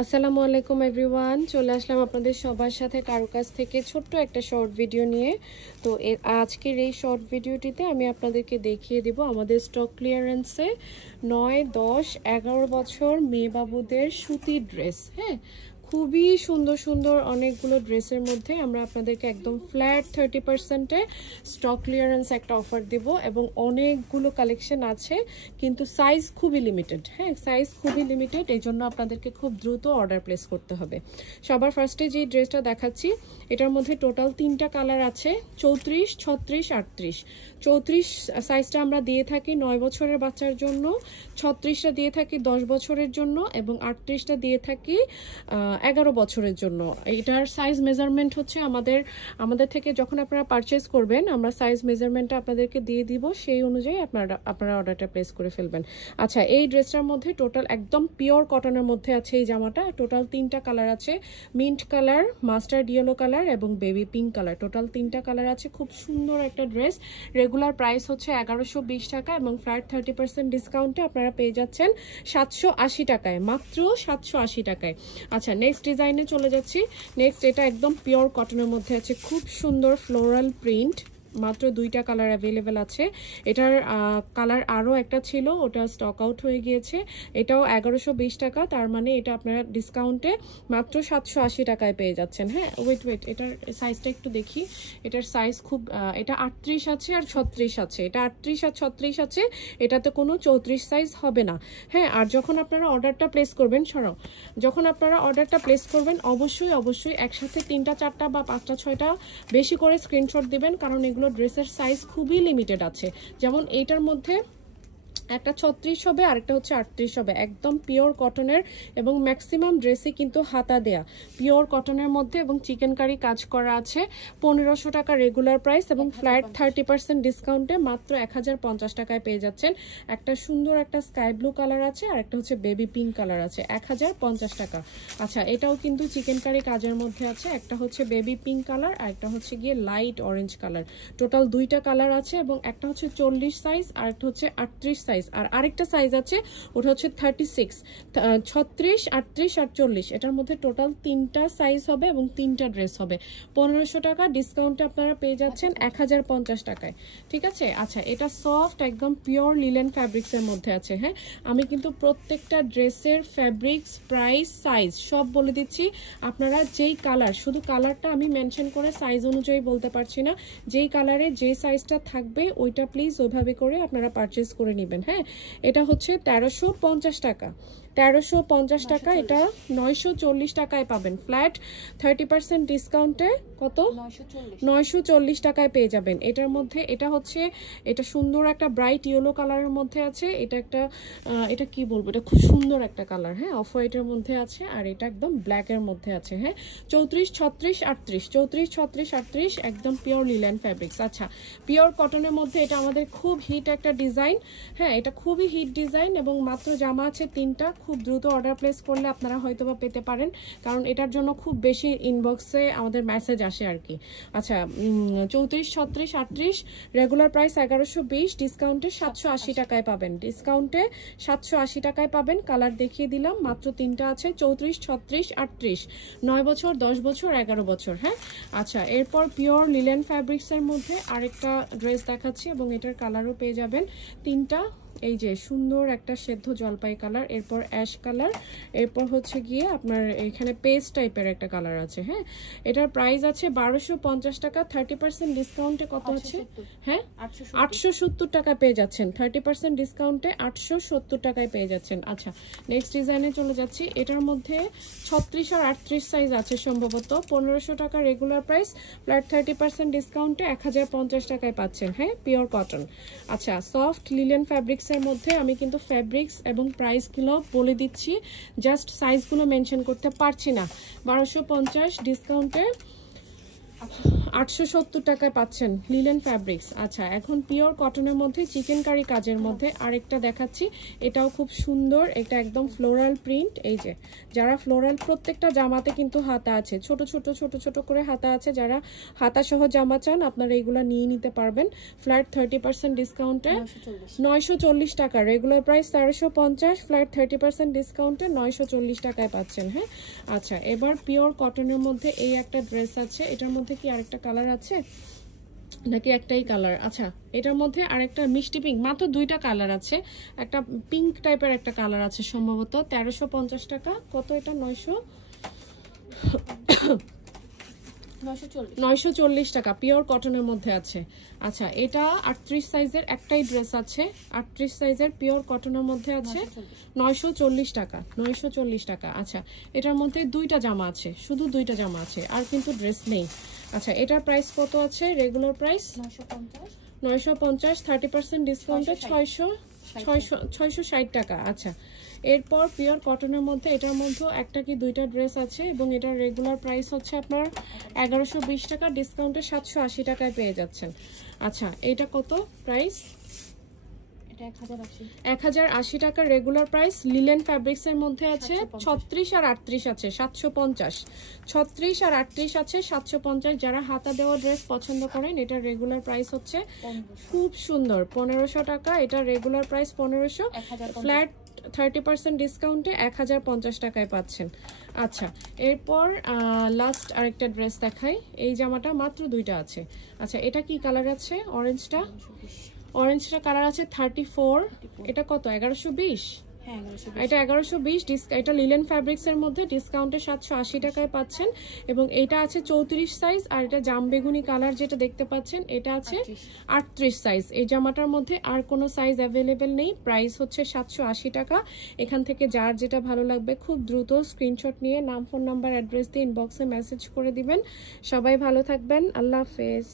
আসসালামু আলাইকুম এভরিওয়ান, চলে আসলাম আপনাদের সবার সাথে কারো কাছ থেকে ছোট্ট একটা শর্ট ভিডিও নিয়ে। তো আজকের এই শর্ট ভিডিওটিতে আমি আপনাদেরকে দেখিয়ে দেব আমাদের স্টক ক্লিয়ারেন্সে 9, 10, 11 বছর মেয়ে বাবুদের সুতির ড্রেস। হ্যাঁ, খুবই সুন্দর সুন্দর অনেকগুলো ড্রেসের মধ্যে আমরা আপনাদেরকে একদম ফ্ল্যাট 30%-এ স্টক ক্লিয়ারেন্স একটা অফার দেব এবং অনেকগুলো কালেকশন আছে, কিন্তু সাইজ খুবই লিমিটেড। হ্যাঁ, সাইজ খুবই লিমিটেড, এই জন্য আপনাদেরকে খুব দ্রুত অর্ডার প্লেস করতে হবে। সবার ফার্স্টে যে ড্রেসটা দেখাচ্ছি, এটার মধ্যে টোটাল 3টা কালার আছে, 34, 36, 38। 34 সাইজটা আমরা দিয়ে থাকি 9 বছরের বাচ্চার জন্য, 36টা দিয়ে থাকি 10 বছরের জন্য এবং 38টা দিয়ে থাকি 11 বছরের জন্য। এটার সাইজ মেজারমেন্ট হচ্ছে আমাদের থেকে যখন আপনারা পারচেজ করবেন, আমরা সাইজ মেজারমেন্টটা আপনাদেরকে দিয়ে দিব, সেই অনুযায়ী আপনারা অর্ডারটা প্লেস করে ফেলবেন। আচ্ছা, এই ড্রেসটার মধ্যে টোটাল একদম পিওর কটনের মধ্যে আছে এই জামাটা। টোটাল 3টা কালার আছে, mint colour, mustard yellow colour এবং বেবি পিঙ্ক কালার। টোটাল 3টা কালার আছে। খুব সুন্দর একটা ড্রেস। রেগুলার প্রাইস হচ্ছে 1120 টাকা এবং ফ্ল্যাট 30% ডিসকাউন্টে আপনারা পেয়ে যাচ্ছেন 780 টাকায়, মাত্র 780 টাকায়। আচ্ছা, নেক্সট ডিজাইনে চলে যাচ্ছি। নেক্সট এটা একদম পিওর কটনের মধ্যে আছে, খুব সুন্দর ফ্লোরাল প্রিন্ট। মাত্র 2টা কালার অ্যাভেলেবেল আছে। এটার কালার আরও একটা ছিল, ওটা স্টক আউট হয়ে গিয়েছে। এটাও 1120 টাকা, তার মানে এটা আপনারা ডিসকাউন্টে মাত্র 780 টাকায় পেয়ে যাচ্ছেন। হ্যাঁ, ওয়েট, এটার সাইজটা একটু দেখি। এটার সাইজ খুব এটা 38 আছে আর 36 আছে। এটা 38 আর 36 আছে, এটাতে কোনো 34 সাইজ হবে না। হ্যাঁ, আর যখন আপনারা অর্ডারটা প্লেস করবেন, যখন আপনারা অর্ডারটা প্লেস করবেন অবশ্যই একসাথে 3টা 4টা বা 5টা 6টা বেশি করে স্ক্রিনশট দিবেন, কারণ এগুলো ড্রেসের সাইজ খুবই লিমিটেড আছে। যেমন এইটার মধ্যে একটা 36 হবে আর একটা হচ্ছে 38 হবে। একদম পিওর কটনের এবং ম্যাক্সিমাম ড্রেসই কিন্তু হাতা দেয়া পিওর কটনের মধ্যে এবং চিকেন কারি কাজ করা আছে। 1500 টাকা রেগুলার প্রাইস এবং ফ্ল্যাট 30% ডিসকাউন্টে মাত্র 1050 টাকায় পেয়ে যাচ্ছেন। একটা সুন্দর একটা স্কাই ব্লু কালার আছে আর একটা হচ্ছে বেবি পিঙ্ক কালার আছে, 1050 টাকা। আচ্ছা, এটাও কিন্তু চিকেন কারি কাজের মধ্যে আছে। একটা হচ্ছে বেবি পিঙ্ক কালার আর একটা হচ্ছে গিয়ে লাইট অরেঞ্জ কালার। টোটাল 2টা কালার আছে এবং একটা হচ্ছে 40 সাইজ আর একটা হচ্ছে 38 সাইজ। আর আরেকটা সাইজ আছে, ওটা হচ্ছে 36, 36, 38 আর 40। এটার মধ্যে টোটাল 3টা সাইজ হবে এবং 3টা ড্রেস হবে। 1500 টাকা ডিসকাউন্টে আপনারা পেয়ে যাচ্ছেন 1050 টাকায়। ঠিক আছে। আচ্ছা, এটা সফট একদম পিওর লিলেন ফ্যাব্রিক্সের মধ্যে আছে। হ্যাঁ, আমি কিন্তু প্রত্যেকটা ড্রেসের ফ্যাব্রিক্স, প্রাইস, সাইজ সব বলে দিচ্ছি। আপনারা যেই কালার, শুধু কালারটা আমি মেনশন করে সাইজ অনুযায়ী বলতে পারছি না, যেই কালারে যে সাইজটা থাকবে ওইটা প্লিজ ওইভাবে করে আপনারা পারচেজ করে নেবেন। হ্যাঁ, এটা হচ্ছে 1350 টাকা, 1350 টাকা। এটা 940 টাকায় পাবেন ফ্ল্যাট 30% ডিসকাউন্টে। কত? 940 টাকায় পেয়ে যাবেন। এটার মধ্যে এটা সুন্দর একটা ব্রাইট ইয়েলো কালারের মধ্যে আছে। এটা কি বলবো, এটা খুব সুন্দর একটা কালার। হ্যাঁ, অফ হোয়াইটের মধ্যে আছে আর এটা একদম ব্ল্যাকের মধ্যে আছে। হ্যাঁ, 34, 36, 38, 34, 36, 38 একদম পিওর লিলেন ফ্যাব্রিক্স। আচ্ছা, পিওর কটনের মধ্যে এটা আমাদের খুব হিট একটা ডিজাইন। হ্যাঁ, এটা খুবই হিট ডিজাইন এবং মাত্র জামা আছে 3টা। খুব দ্রুত অর্ডার প্লেস করলে আপনারা হয়তো বা পেতে পারেন, কারণ এটার জন্য খুব বেশি ইনবক্সে আমাদের মেসেজ আসে আর কি। আচ্ছা, 34, 36, 38 রেগুলার প্রাইস 1120, ডিসকাউন্টে 780 টাকায় পাবেন। ডিসকাউন্টে 780 টাকায় পাবেন। কালার দেখিয়ে দিলাম, মাত্র 3টা আছে, 34, 36, 38, 9 বছর, 10 বছর, 11 বছর। হ্যাঁ, আচ্ছা, এরপর পিওর লিলেন ফ্যাব্রিক্সের মধ্যে আরেকটা ড্রেস দেখাচ্ছি এবং এটার কালারও পেয়ে যাবেন 3টা। এই যে সুন্দর একটা সেদ্ধ জলপাই কালার, এরপর অ্যাশ কালার, এরপর হচ্ছে গিয়ে আপনার এখানে পেস্ট টাইপের একটা কালার আছে। হ্যাঁ, এটার প্রাইস আছে 1250 টাকা, 30% ডিসকাউন্টে কত আছে? হ্যাঁ, 870 টাকায় পেয়ে যাচ্ছেন। 30% ডিসকাউন্টে 870 টাকায় পেয়ে যাচ্ছেন। আচ্ছা, নেক্সট ডিজাইনে চলে যাচ্ছি। এটার মধ্যে 36 আর 38 সাইজ আছে সম্ভবত। 1500 টাকা রেগুলার প্রাইস, ফ্ল্যাট 30% ডিসকাউন্টে 1050 টাকায় পাচ্ছেন। হ্যাঁ, পিওর কটন। আচ্ছা, সফট লিলেন ফ্যাব্রিক্স এর মধ্যে আমি কিন্তু ফ্যাব্রিক্স এবং প্রাইসগুলো বলে দিচ্ছি, জাস্ট সাইজগুলো মেনশন করতে পারছি না। 1250 ডিসকাউন্টে 870 টাকায় পাচ্ছেন লিলেন ফ্যাব্রিক্স। আচ্ছা, এখন পিওর কটনের মধ্যে চিকেন কারি কাজের মধ্যে আরেকটা দেখাচ্ছি, এটাও খুব সুন্দর, এটা একদম ফ্লোরাল প্রিন্ট। এই যে যারা ফ্লোরাল, প্রত্যেকটা জামাতে কিন্তু হাতা আছে, ছোট ছোট ছোট ছোট করে হাতা আছে, যারা হাতা সহ জামা চান আপনারা এইগুলা নিয়ে নিতে পারবেন ফ্ল্যাট 30% ডিসকাউন্টে 940 টাকা, রেগুলার প্রাইস 1350, ফ্ল্যাট 30% ডিসকাউন্টে 940 টাকায় পাচ্ছেন। হ্যাঁ, আচ্ছা, এবার পিওর কটনের মধ্যে এই একটা ড্রেস আছে, এটার মধ্যে কি আরেকটা কালার আছে নাকি একটাই কালার? আচ্ছা, এটার মধ্যে আরেকটা মিষ্টি পিঙ্ক, মাত্র 2টা কালার আছে, একটা পিঙ্ক টাইপের একটা কালার আছে সম্ভবত। 1350 টাকা। কত এটা? 940 টাকা, পিওর কটনের মধ্যে আছে। আচ্ছা, এটা 38 সাইজের একটাই ড্রেস আছে, 38 সাইজের পিওর কটনের মধ্যে আছে, 940 টাকা, 940 টাকা। আচ্ছা, এটার মধ্যে 2টা জামা আছে, শুধু 2টা জামা আছে, আর কিন্তু ড্রেস নেই। আচ্ছা, এটার প্রাইস কত আছে? রেগুলার প্রাইস 950, 30% ডিসকাউন্টে 660 টাকা। আচ্ছা, এরপর পিওর কটনের মধ্যে এটার মধ্যে একটা কি 2টা ড্রেস আছে, এবং এটার রেগুলার প্রাইস হচ্ছে আপনার 1120 টাকা, ডিসকাউন্টে 780 টাকায় পেয়ে যাচ্ছেন। আচ্ছা, এটা কত প্রাইস? 1080 টাকা রেগুলার প্রাইস। লিলেন ফ্যাব্রিক্স এর মধ্যে আছে 36 আর 38 আছে 750, 36 আর 38 আছে 750। যারা হাতা দেওয়া ড্রেস পছন্দ করেন, এটার রেগুলার প্রাইস হচ্ছে খুব সুন্দর 1500 টাকা, এটার রেগুলার প্রাইস 1500, ফ্ল্যাট 30% ডিসকাউন্টে 1050 টাকায় পাচ্ছেন। আচ্ছা, এরপর লাস্ট আরেকটা ড্রেস দেখাই, এই জামাটা মাত্র 2টা আছে। আচ্ছা, এটা কি কালার আছে? অরেঞ্জটা কালার আছে 34, এটা কত? 1120। এটা 1120, এটা লিলেন ফ্যাব্রিক্স এর মধ্যে ডিসকাউন্টে 780 টাকায় পাচ্ছেন, এবং এটা আছে 34 সাইজ, আর এটা জাম বেগুনি কালার যেটা দেখতে পাচ্ছেন এটা আছে 38 সাইজ। এই জামাটার মধ্যে আর কোনো সাইজ অ্যাভেলেবেল নেই, প্রাইস হচ্ছে 780 টাকা। এখান থেকে যার যেটা ভালো লাগবে খুব দ্রুত স্ক্রিনশট নিয়ে নাম, ফোন নাম্বার, অ্যাড্রেস দিয়ে ইনবক্সে মেসেজ করে দিবেন। সবাই ভালো থাকবেন, আল্লাহ হাফেজ।